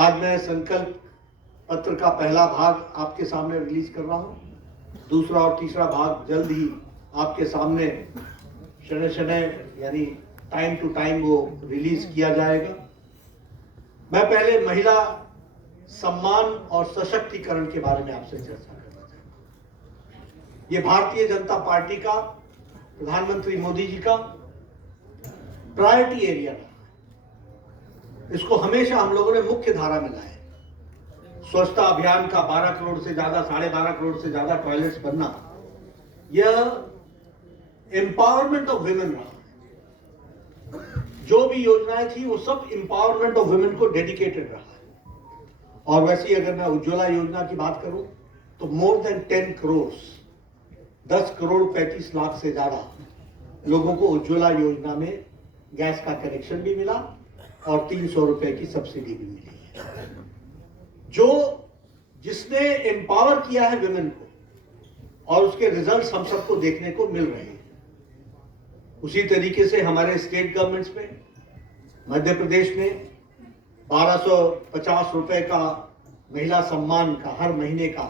आज मैं संकल्प पत्र का पहला भाग आपके सामने रिलीज कर रहा हूं। दूसरा और तीसरा भाग जल्द ही आपके सामने शनय यानी टाइम टू टाइम वो रिलीज किया जाएगा। मैं पहले महिला सम्मान और सशक्तिकरण के बारे में आपसे चर्चा करना चाहता हूं। ये भारतीय जनता पार्टी का, प्रधानमंत्री मोदी जी का प्रायोरिटी एरिया रहा। इसको हमेशा हम लोगों ने मुख्य धारा में लाया। स्वच्छता अभियान का 12 करोड़ से ज्यादा, 12.5 करोड़ से ज्यादा टॉयलेट्स बनना, यह एम्पावरमेंट ऑफ वुमेन रहा। जो भी योजनाएं थी वो सब एम्पावरमेंट ऑफ वुमेन को डेडिकेटेड रहा है। और वैसे ही अगर मैं उज्ज्वला योजना की बात करूं तो मोर देन 10 करोड़, 10 करोड़ 35 लाख से ज्यादा लोगों को उज्ज्वला योजना में गैस का कनेक्शन भी मिला और 300 रुपए की सब्सिडी भी मिली है। जिसने एम्पावर किया है वुमेन को और उसके रिजल्ट्स हम सबको देखने को मिल रहे हैं। उसी तरीके से हमारे स्टेट गवर्नमेंट्स में, मध्य प्रदेश ने 1250 रुपए का महिला सम्मान का हर महीने का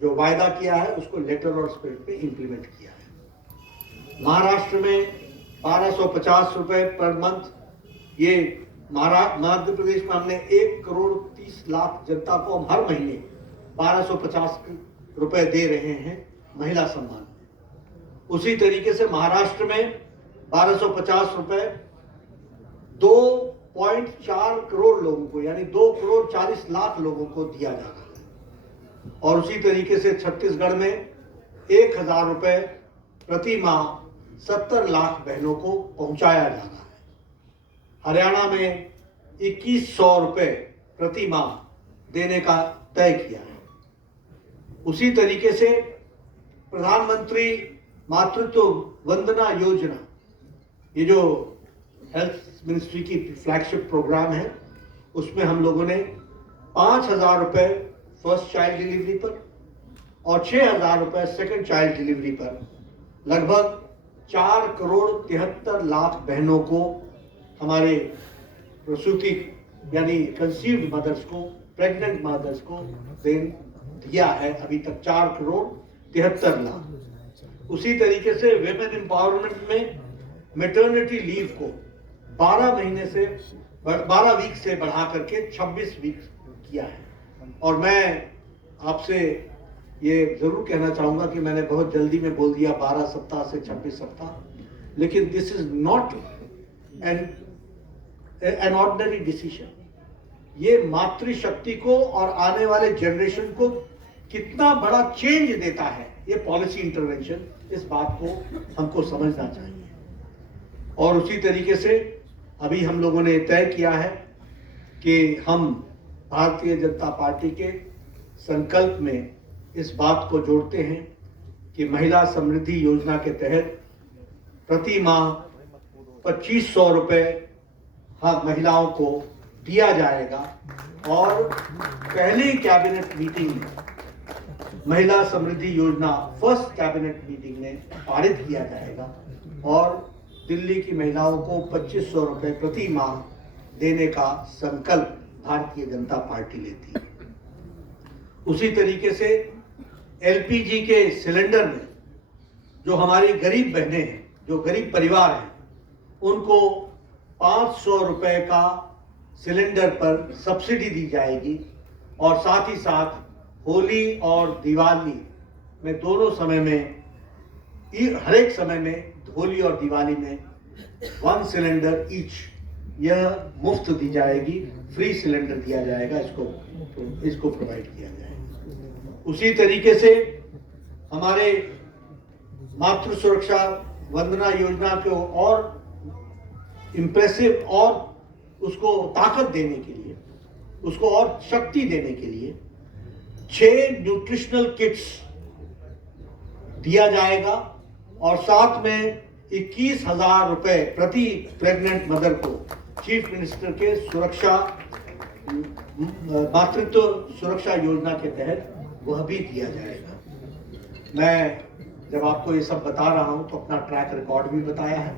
जो वायदा किया है उसको लेटर और स्पिरिट पे इंप्लीमेंट किया है। महाराष्ट्र में 1250 रुपए पर मंथ, ये मध्य प्रदेश में हमने 1 करोड़ 30 लाख जनता को हम हर महीने 1250 रुपए दे रहे हैं महिला सम्मान। उसी तरीके से महाराष्ट्र में 1250 रुपए 2.4 करोड़ लोगों को, यानी 2 करोड़ 40 लाख लोगों को दिया जा रहा है। और उसी तरीके से छत्तीसगढ़ में 1000 रुपए प्रति माह 70 लाख बहनों को पहुंचाया जा रहा है। हरियाणा में 2100 रुपए प्रति माह देने का तय किया है। उसी तरीके से प्रधानमंत्री मातृत्व वंदना योजना, ये जो हेल्थ मिनिस्ट्री की फ्लैगशिप प्रोग्राम है, उसमें हम लोगों ने 5000 रुपए फर्स्ट चाइल्ड डिलीवरी पर और 6000 रुपए सेकंड चाइल्ड डिलीवरी पर लगभग 4 करोड़ 73 लाख बहनों को, हमारे प्रसूति यानी कंसीव्ड मदर्स को, प्रेग्नेंट मदर्स को दिया है अभी तक 4 करोड़ 73 लाख। उसी तरीके से विमेन एम्पावरमेंट में मैटरनिटी लीव को 12 वीक से बढ़ा करके 26 वीक किया है। और मैं आपसे ये जरूर कहना चाहूंगा कि मैंने बहुत जल्दी में बोल दिया 12 सप्ताह से 26 सप्ताह, लेकिन this is not an ordinary decision. ये मातृशक्ति को और आने वाले जनरेशन को कितना बड़ा चेंज देता है, ये पॉलिसी इंटरवेंशन, इस बात को हमको समझना चाहिए। और उसी तरीके से अभी हम लोगों ने तय किया है कि हम भारतीय जनता पार्टी के संकल्प में इस बात को जोड़ते हैं कि महिला समृद्धि योजना के तहत प्रति माह 2500 रुपए महिलाओं को दिया जाएगा। और पहली कैबिनेट मीटिंग में महिला समृद्धि योजना फर्स्ट कैबिनेट मीटिंग में पारित किया जाएगा और दिल्ली की महिलाओं को 2500 रुपए प्रति माह देने का संकल्प भारतीय जनता पार्टी लेती है। उसी तरीके से एलपीजी के सिलेंडर में जो हमारी गरीब बहनें हैं, जो गरीब परिवार हैं, उनको 500 रुपए का सिलेंडर पर सब्सिडी दी जाएगी। और साथ ही साथ होली और दिवाली में, दोनों समय में, हर एक समय में, होली और दिवाली में 1 सिलेंडर ईच, यह मुफ्त दी जाएगी, फ्री सिलेंडर दिया जाएगा, इसको प्रोवाइड किया जाएगा। उसी तरीके से हमारे मातृ सुरक्षा वंदना योजना को और इम्प्रेसिव और उसको ताकत देने के लिए, उसको और शक्ति देने के लिए 6 न्यूट्रिशनल किट्स दिया जाएगा और साथ में 21,000 रुपए प्रति प्रेग्नेंट मदर को चीफ मिनिस्टर के मातृत्व सुरक्षा योजना के तहत वह भी दिया जाएगा। मैं जब आपको ये सब बता रहा हूं तो अपना ट्रैक रिकॉर्ड भी बताया है,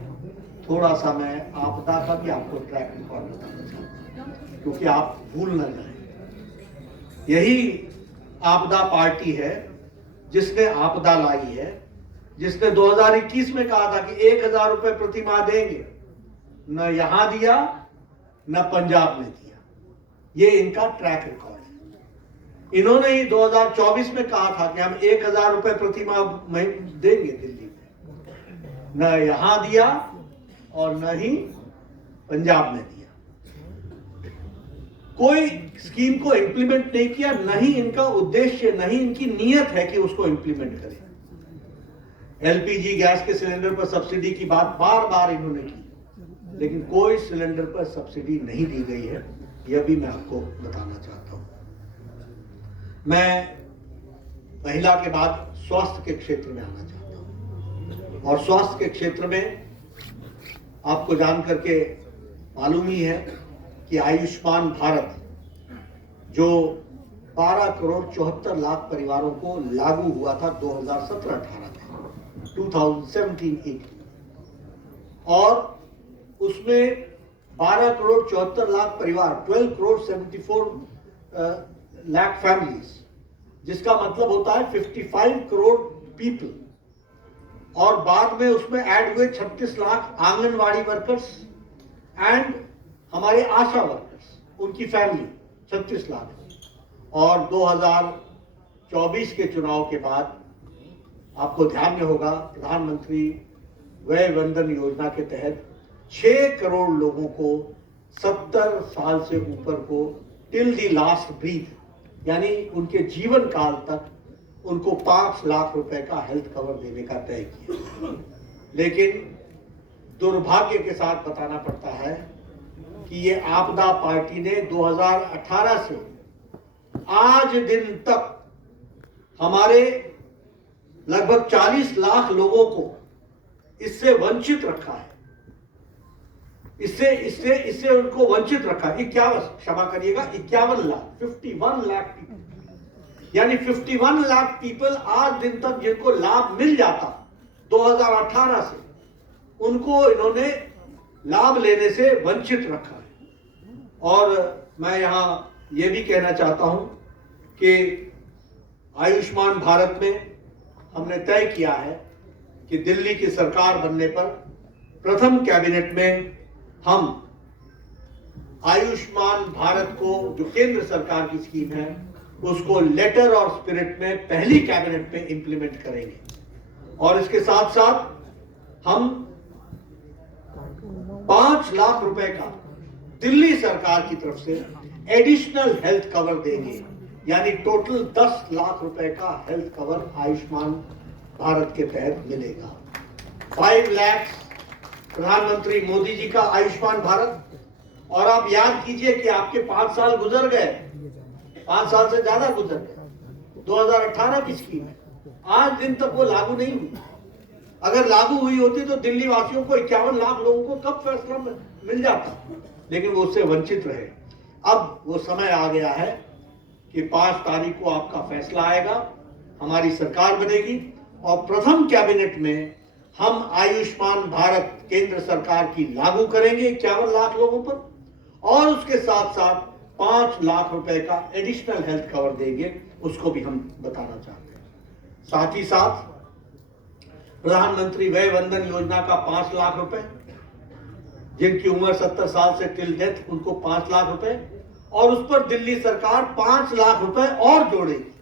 थोड़ा सा मैं आपदा का भी आपको ट्रैक रिकॉर्ड बताना चाहता हूँ क्योंकि आप भूल न जाएं। यही आपदा पार्टी है जिसने आपदा लाई है, जिसने 2021 में कहा था कि 1,000 रुपए प्रति माह देंगे, न यहां दिया न पंजाब में दिया। ये इनका ट्रैक रिकॉर्ड है। इन्होंने ही 2024 में कहा था कि हम 1,000 रुपए प्रति माह देंगे दिल्ली में, न यहां दिया और न ही पंजाब में दिया। कोई स्कीम को इंप्लीमेंट नहीं किया, न ही इनका उद्देश्य, न ही इनकी नीयत है कि उसको इंप्लीमेंट करें। एलपीजी गैस के सिलेंडर पर सब्सिडी की बात बार बार इन्होंने की, लेकिन कोई सिलेंडर पर सब्सिडी नहीं दी गई है, यह भी मैं आपको बताना चाहता हूं। मैं महिला के बाद स्वास्थ्य के क्षेत्र में आना चाहता हूं, और स्वास्थ्य के क्षेत्र में आपको जान करके मालूम ही है कि आयुष्मान भारत जो 12 करोड़ 74 लाख परिवारों को लागू हुआ था 2017-18 में, 2017-18, और उसमें 12 करोड़ 74 लाख परिवार, 12 करोड़ 74 लाख फैमिलीज, जिसका मतलब होता है 55 करोड़ पीपल, और बाद में उसमें ऐड हुए 36 लाख आंगनवाड़ी वर्कर्स एंड हमारे आशा वर्कर्स, उनकी फैमिली 36 लाख। और 2024 के चुनाव के बाद आपको ध्यान में होगा, प्रधानमंत्री वय वंदन योजना के तहत 6 करोड़ लोगों को 70 साल से ऊपर को टिल दी लास्ट ब्रीथ, यानी उनके जीवन काल तक उनको 5 लाख रुपए का हेल्थ कवर देने का तय किया। लेकिन दुर्भाग्य के साथ बताना पड़ता है कि ये आपदा पार्टी ने 2018 से आज दिन तक हमारे लगभग 40 लाख लोगों को इससे वंचित रखा है। इससे उनको वंचित रखा। 51 लाख 51 लाख पीपल, यानी 51 लाख पीपल आज दिन तक जिनको लाभ मिल जाता 2018 से, उनको इन्होंने लाभ लेने से वंचित रखा है। और मैं यहां यह भी कहना चाहता हूं कि आयुष्मान भारत में हमने तय किया है कि दिल्ली की सरकार बनने पर प्रथम कैबिनेट में हम आयुष्मान भारत को, जो केंद्र सरकार की स्कीम है, उसको लेटर और स्पिरिट में पहली कैबिनेट में इंप्लीमेंट करेंगे। और इसके साथ साथ हम 5 लाख रुपए का दिल्ली सरकार की तरफ से एडिशनल हेल्थ कवर देंगे, यानी टोटल 10 लाख रुपए का हेल्थ कवर आयुष्मान भारत के तहत मिलेगा। 5 लाख प्रधानमंत्री मोदी जी का आयुष्मान भारत। और आप याद कीजिए कि आपके 5 साल गुजर गए, 5 साल से ज्यादा गुजर गए। 2018 की स्कीम है, आज दिन तक वो लागू नहीं हुई। अगर लागू हुई होती तो दिल्ली वासियों को 51 लाख लोगों को कब फैसला मिल जाता, लेकिन वो उससे वंचित रहे। अब वो समय आ गया है कि 5 तारीख को आपका फैसला आएगा, हमारी सरकार बनेगी और प्रथम कैबिनेट में हम आयुष्मान भारत केंद्र सरकार की लागू करेंगे 51 लाख लोगों पर, और उसके साथ साथ 5 लाख रुपए का एडिशनल हेल्थ कवर देंगे, उसको भी हम बताना चाहते हैं। साथ ही साथ प्रधानमंत्री वय वंदन योजना का 5 लाख रुपए, जिनकी उम्र 70 साल से टिल डेथ, उनको 5 लाख रुपए, और उस पर दिल्ली सरकार 5 लाख रुपए और जोड़ेगी,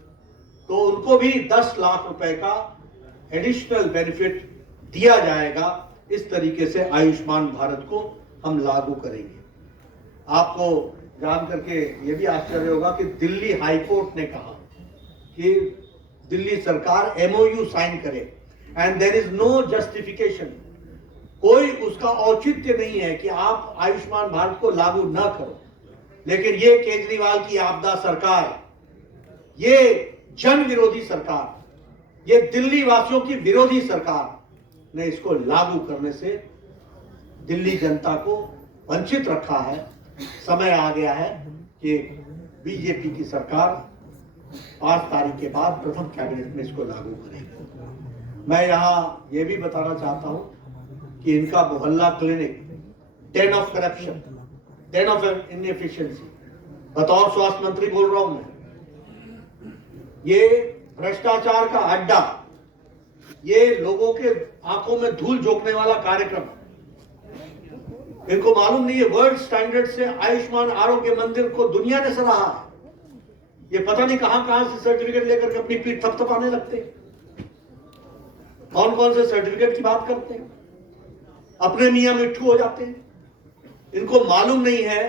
तो उनको भी 10 लाख रुपए का एडिशनल बेनिफिट दिया जाएगा। इस तरीके से आयुष्मान भारत को हम लागू करेंगे। आपको जान करके यह भी आश्चर्य होगा कि दिल्ली हाई कोर्ट ने कहा कि दिल्ली सरकार MOU साइन करे, and there is no justification, कोई उसका औचित्य नहीं है कि आप आयुष्मान भारत को लागू न करो। लेकिन ये केजरीवाल की आपदा सरकार, ये जन विरोधी सरकार, ये दिल्ली वासियों की विरोधी सरकार ने इसको लागू करने से दिल्ली जनता को वंचित रखा है। समय आ गया है कि बीजेपी की सरकार 5 तारीख के बाद प्रथम कैबिनेट में इसको लागू करेगी। मैं यहाँ ये भी बताना चाहता हूँ कि इनका मोहल्ला clinic, den of corruption, den of inefficiency, बतौर स्वास्थ्य मंत्री बोल रहा हूं मैं, ये भ्रष्टाचार का अड्डा, ये लोगों के आंखों में धूल झोंकने वाला कार्यक्रम। इनको मालूम नहीं है वर्ल्ड स्टैंडर्ड से आयुष्मान आरोग्य मंदिर को दुनिया ने सराहा है। ये पता नहीं कहां कहां से सर्टिफिकेट लेकर के अपनी पीठ थपथपाने लगते हैं। कौन कौन से सर्टिफिकेट की बात करते हैं, अपने मियां मिट्ठू हो जाते हैं। इनको मालूम नहीं है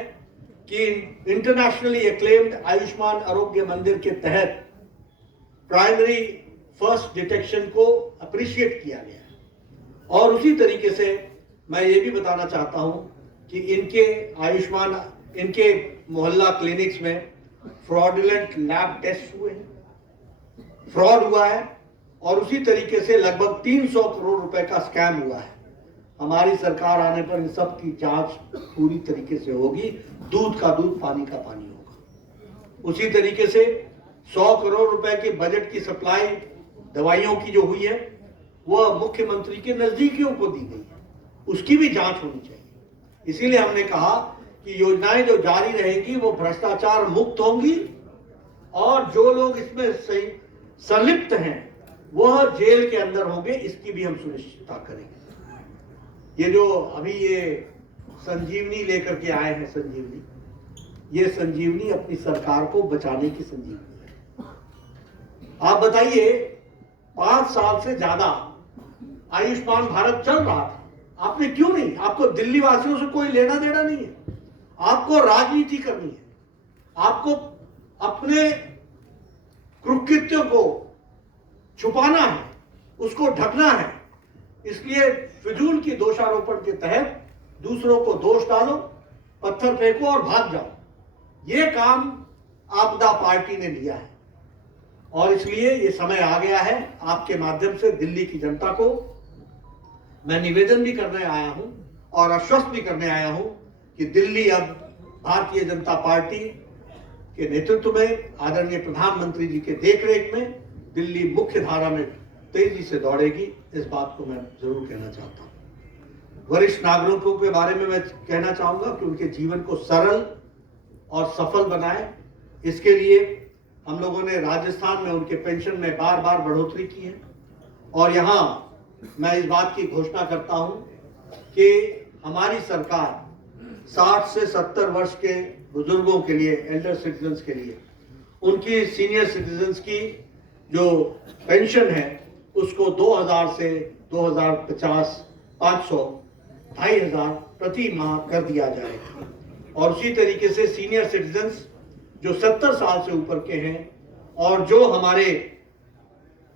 कि इंटरनेशनली एक्लेम्ड आयुष्मान आरोग्य मंदिर के तहत प्राइमरी फर्स्ट डिटेक्शन को अप्रिशिएट किया गया। और उसी तरीके से मैं ये भी बताना चाहता हूं कि इनके मोहल्ला क्लिनिक्स में फ्रॉडुलेंट लैब टेस्ट हुए हैं, फ्रॉड हुआ है, और उसी तरीके से लगभग 300 करोड़ रुपए का स्कैम हुआ है। हमारी सरकार आने पर इन सब की जांच पूरी तरीके से होगी, दूध का दूध पानी का पानी होगा। उसी तरीके से 100 करोड़ रुपए के बजट की सप्लाई दवाइयों की जो हुई है वह मुख्यमंत्री के नजदीकियों को दी गई है, उसकी भी जांच होनी चाहिए। इसीलिए हमने कहा कि योजनाएं जो जारी रहेंगी वो भ्रष्टाचार मुक्त होंगी, और जो लोग इसमें संलिप्त हैं वह जेल के अंदर होंगे, इसकी भी हम सुनिश्चितता करेंगे। ये जो अभी ये संजीवनी लेकर के आए हैं, ये संजीवनी अपनी सरकार को बचाने की संजीवनी है। आप बताइए, 5 साल से ज्यादा आयुष्मान भारत चल रहा था, आपने क्यों नहीं? आपको दिल्ली वासियों से कोई लेना देना नहीं है, आपको राजनीति करनी है, आपको अपने कुकृत्यों को छुपाना है, उसको ढकना है। इसलिए फिजूल की दोषारोपण के तहत दूसरों को दोष डालो, पत्थर फेंको और भाग जाओ। ये काम आपदा पार्टी ने लिया है, और इसलिए ये समय आ गया है। आपके माध्यम से दिल्ली की जनता को मैं निवेदन भी करने आया हूं और आश्वस्त भी करने आया हूं कि दिल्ली अब भारतीय जनता पार्टी के नेतृत्व में, आदरणीय प्रधानमंत्री जी के देखरेख में दिल्ली मुख्य धारा में तेजी से दौड़ेगी। इस बात को मैं जरूर कहना चाहता हूं। वरिष्ठ नागरिकों के बारे में मैं कहना चाहूंगा कि उनके जीवन को सरल और सफल बनाए। इसके लिए हम लोगों ने राजस्थान में उनके पेंशन में बार बार बढ़ोतरी की है, और यहां मैं इस बात की घोषणा करता हूं कि हमारी सरकार 60 से 70 वर्ष के बुजुर्गों के लिए, एल्डर सिटीजन्स के लिए, उनकी सीनियर सिटीजन्स की जो पेंशन है उसको 2000 से 2050 500 2500 प्रति माह कर दिया जाएगा। और उसी तरीके से सीनियर सिटीजन्स जो 70 साल से ऊपर के हैं, और जो हमारे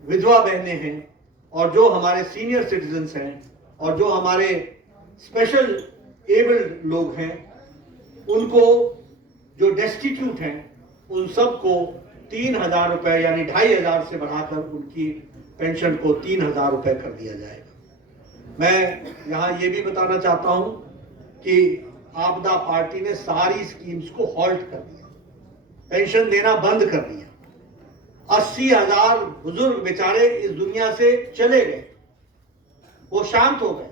विधवा बहनें हैं, और जो हमारे सीनियर सिटीजन्स हैं, और जो हमारे स्पेशल एबल्ड लोग हैं, उनको जो डेस्टिट्यूट हैं, उन सबको 3000 रुपए यानी 2500 से बढ़ाकर उनकी पेंशन को 3000 रुपए कर दिया जाएगा। मैं यहाँ ये भी बताना चाहता हूँ कि आपदा पार्टी ने सारी स्कीम्स को हॉल्ट कर दिया, पेंशन देना बंद कर दिया। 80,000 बुजुर्ग बेचारे इस दुनिया से चले गए, वो शांत हो गए,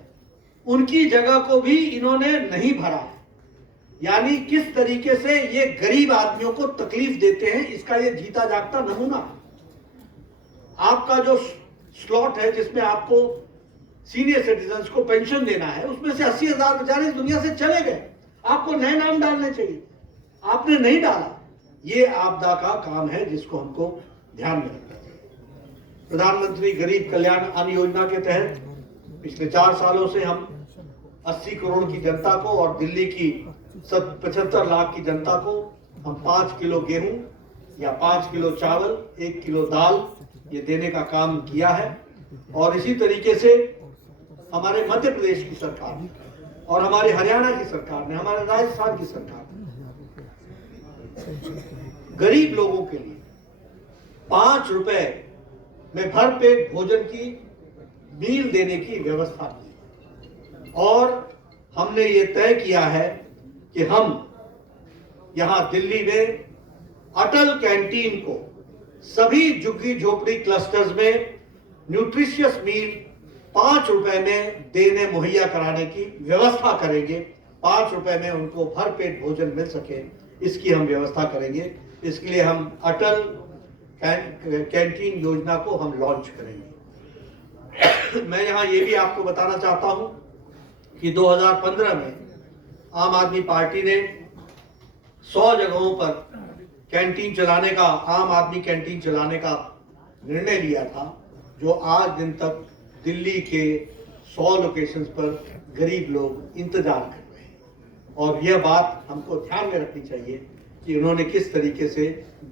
उनकी जगह को भी इन्होंने नहीं भरा है। यानी किस तरीके से ये गरीब आदमियों को तकलीफ देते हैं, इसका ये जीता जागता नमूना। आपका जो स्लॉट है जिसमें आपको सीनियर सिटीजन्स को पेंशन देना है, उसमें से 80,000 बेचारे इस दुनिया से चले गए। आपको नए नाम डालने चाहिए, आपने नहीं डाला। ये आपदा का काम है जिसको हमको ध्यान में रखना चाहिए। प्रधानमंत्री गरीब कल्याण अन्न योजना के तहत पिछले 4 सालों से हम 80 करोड़ की जनता को और दिल्ली की 75 लाख की जनता को हम 5 किलो गेहूं या 5 किलो चावल, 1 किलो दाल ये देने का काम किया है। और इसी तरीके से हमारे मध्य प्रदेश की सरकार ने, और हमारे हरियाणा की सरकार ने, हमारे राजस्थान की सरकार ने गरीब लोगों के लिए 5 रुपए में भरपेट भोजन की मील देने की व्यवस्था की। और हमने ये तय किया है कि हम यहां दिल्ली में अटल कैंटीन को सभी झुग्गी झोपड़ी क्लस्टर्स में न्यूट्रिशियस मील 5 रुपए में देने मुहैया कराने की व्यवस्था करेंगे। 5 रुपए में उनको भरपेट भोजन मिल सके, इसकी हम व्यवस्था करेंगे। इसके लिए हम अटल कैंटीन योजना को हम लॉन्च करेंगे। मैं यहाँ ये भी आपको बताना चाहता हूँ कि 2015 में आम आदमी पार्टी ने 100 जगहों पर कैंटीन चलाने का, आम आदमी कैंटीन चलाने का निर्णय लिया था, जो आज दिन तक दिल्ली के 100 लोकेशंस पर गरीब लोग इंतजार कर रहे हैं। और यह बात हमको ध्यान में रखनी चाहिए कि उन्होंने किस तरीके से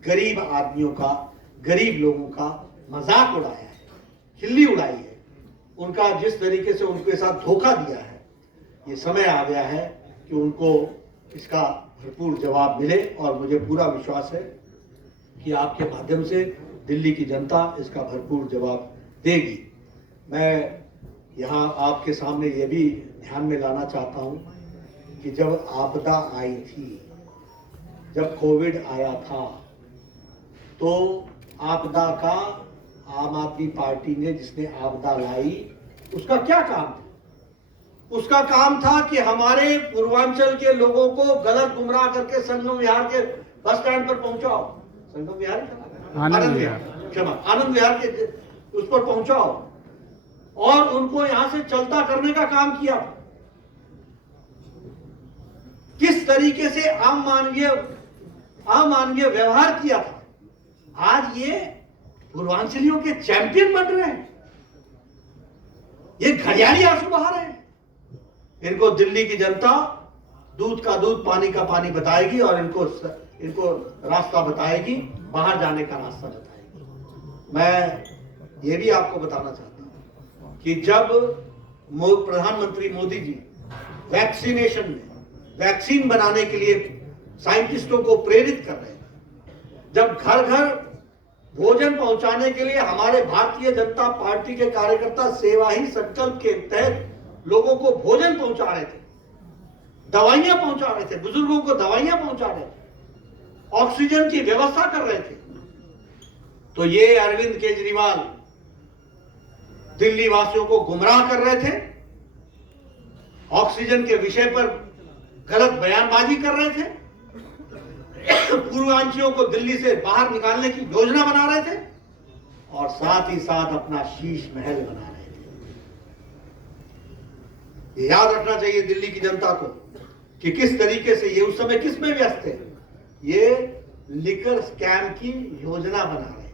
गरीब आदमियों का, गरीब लोगों का मजाक उड़ाया है, खिल्ली उड़ाई है, उनका जिस तरीके से उनके साथ धोखा दिया है। ये समय आ गया है कि उनको इसका भरपूर जवाब मिले और मुझे पूरा विश्वास है कि आपके माध्यम से दिल्ली की जनता इसका भरपूर जवाब देगी। मैं यहाँ आपके सामने ये भी ध्यान में लाना चाहता हूँ कि जब आपदा आई थी, जब कोविड आया था, तो आपदा का आम आदमी पार्टी ने, जिसने आपदा लाई, उसका क्या काम था? उसका काम था कि हमारे पूर्वांचल के लोगों को गलत गुमराह करके संगम विहार के बस स्टैंड पर पहुंचाओ, संगम विहार, आनंद विहार, क्षमा, आनंद विहार के उस पर पहुंचाओ और उनको यहां से चलता करने का काम किया। किस तरीके से अमानवीय व्यवहार किया था। आज ये पूर्वांचलियों के चैंपियन बन रहे हैं, ये घड़ियाली आंसू बहा रहे हैं। इनको दिल्ली की जनता दूध का दूध, पानी का पानी बताएगी और इनको रास्ता बताएगी, बाहर जाने का रास्ता बताएगी। मैं ये भी आपको बताना चाहता हूं कि जब प्रधानमंत्री मोदी जी वैक्सीनेशन में, वैक्सीन बनाने के लिए साइंटिस्टों को प्रेरित कर रहे हैं, जब घर घर भोजन पहुंचाने के लिए हमारे भारतीय जनता पार्टी के कार्यकर्ता सेवा ही संकल्प के तहत लोगों को भोजन पहुंचा रहे थे, दवाइयां पहुंचा रहे थे, बुजुर्गों को दवाइयां पहुंचा रहे थे, ऑक्सीजन की व्यवस्था कर रहे थे, तो ये अरविंद केजरीवाल दिल्ली वासियों को गुमराह कर रहे थे, ऑक्सीजन के विषय पर गलत बयानबाजी कर रहे थे, पूर्वांचलियों को दिल्ली से बाहर निकालने की योजना बना रहे थे और साथ ही साथ अपना शीश महल बना रहे थे। ये याद रखना चाहिए दिल्ली की जनता को कि किस तरीके से ये उस समय किस में व्यस्त थे। ये लिकर स्कैम की योजना बना रहे थे,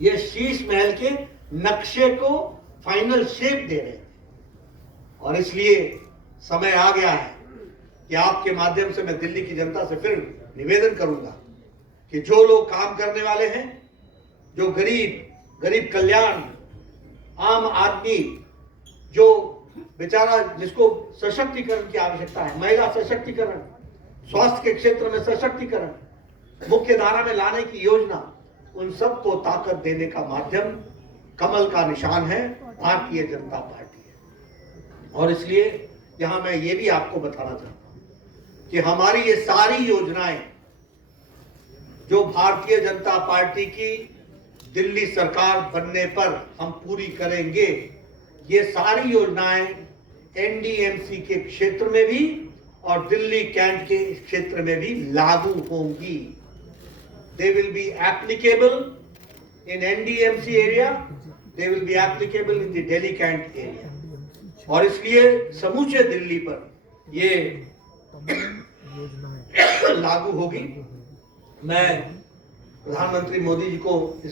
ये शीश महल के नक्शे को फाइनल शेप दे रहे थे। और इसलिए समय आ गया है कि आपके माध्यम से मैं दिल्ली की जनता से फिर निवेदन करूंगा कि जो लोग काम करने वाले हैं, जो गरीब कल्याण, आम आदमी, जो बेचारा, जिसको सशक्तिकरण की आवश्यकता है, महिला सशक्तिकरण, स्वास्थ्य के क्षेत्र में सशक्तिकरण, मुख्य धारा में लाने की योजना, उन सबको ताकत देने का माध्यम कमल का निशान है, भारतीय जनता पार्टी है। और इसलिए यहां मैं ये भी आपको बताना चाहता हूं कि हमारी ये सारी योजनाएं जो भारतीय जनता पार्टी की दिल्ली सरकार बनने पर हम पूरी करेंगे, ये सारी योजनाएं एनडीएमसी के क्षेत्र में भी और दिल्ली कैंट के क्षेत्र में भी लागू होंगी। They will be applicable in NDMC area, they will be applicable in the Delhi Cant area. और इसलिए समूचे दिल्ली पर ये लागू होगी। मैं प्रधानमंत्री मोदी जी को